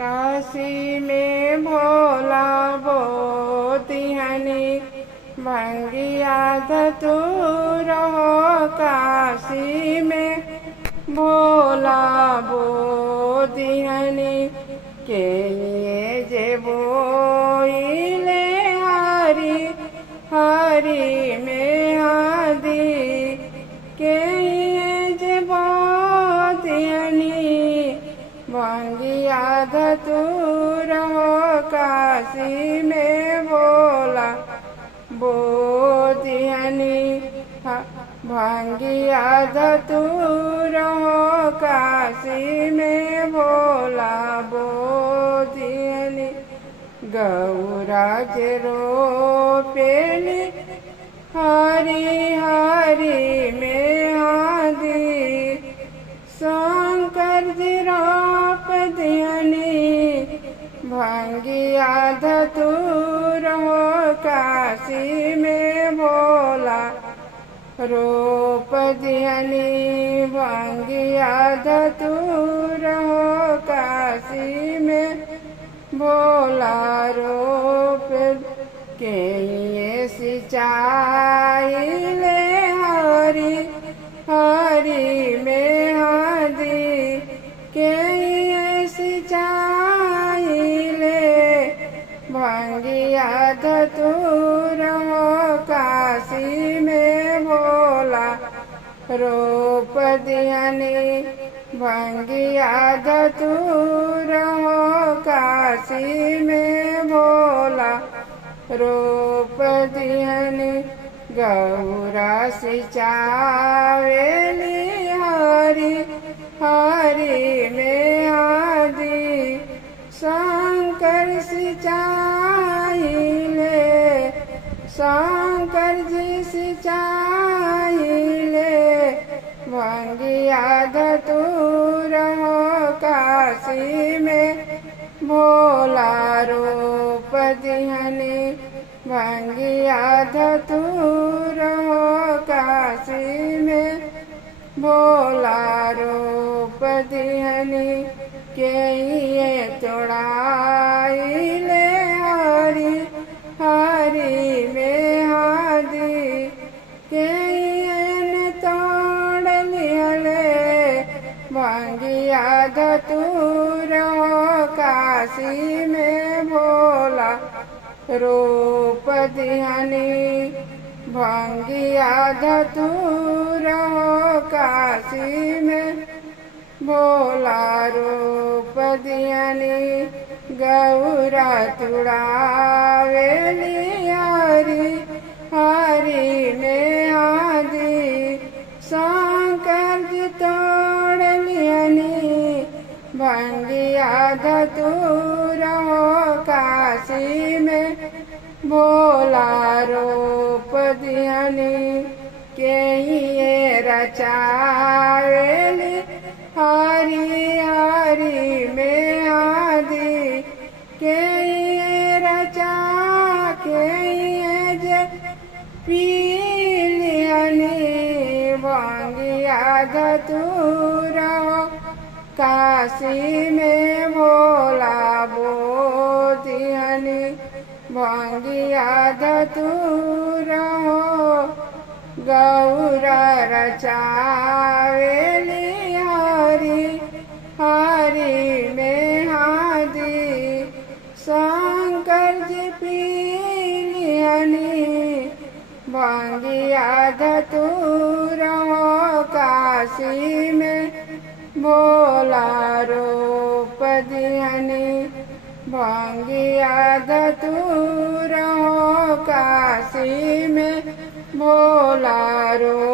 काशी में भोला बोतिहनी भंगिया धतूर हो। काशी में भोला बोतिहनी के जे बोइले हरि हरि में आदि के जे बोतिहनी भंगिया धतूर हो। काशी में भोला बोतिहनी भंगिया धतूर हो। काशी में भोला बोतिहनी गौरा जे रोपेली हरि हरि में आदि शंकर जी रोप दिहनी भंगिया धतूर हो। काशी में भोला रोप दिहनी भंगिया धतूर हो। काशी में भोला रोप के ये सिंचाई ले हरि हरि में आदि के ये सिंचाई ले भंगिया धतूर हो। काशी में भोला रोप दिहनी भंगिया धतूर हो। काशी में भोला रोप दिहनी गौरा सिंचावेली हरि हरि में आदि शंकर सिंचाई ले शंकर जी सिंचाई ले भंगिया धतूर हो। काशी में भोला रोप दिहनी भंगिया धतूर हो। काशी में भोला रोप दिहनी के ये तोड़ाई ले हरि हरि में आदि के ये तोड़ लिहले भंगिया धतूर हो। काशी में भोला रोप दिहनी भंगिया धतूर हो। काशी में भोला रोप दिहनी गौरा तुड़ावेली हरि हरि में आदि शंकर जी तोड़ लिहनी भंगिया धतूर हो। काशी में भोला रोप दिहनी के ये रचावेली हरि हरि में आदि के ये रचा के ये जे पी लिहनी भंगिया धतूर हो। काशी में भोला बोतिहनी भंगिया धतूर हो। गौरा रचावेली हरि हरि में आदि शंकर जी पी लिहनी भंगिया धतूर हो। काशी में भोला रोप दिहनी भंगिया धतूर हो। काशी में भोला रो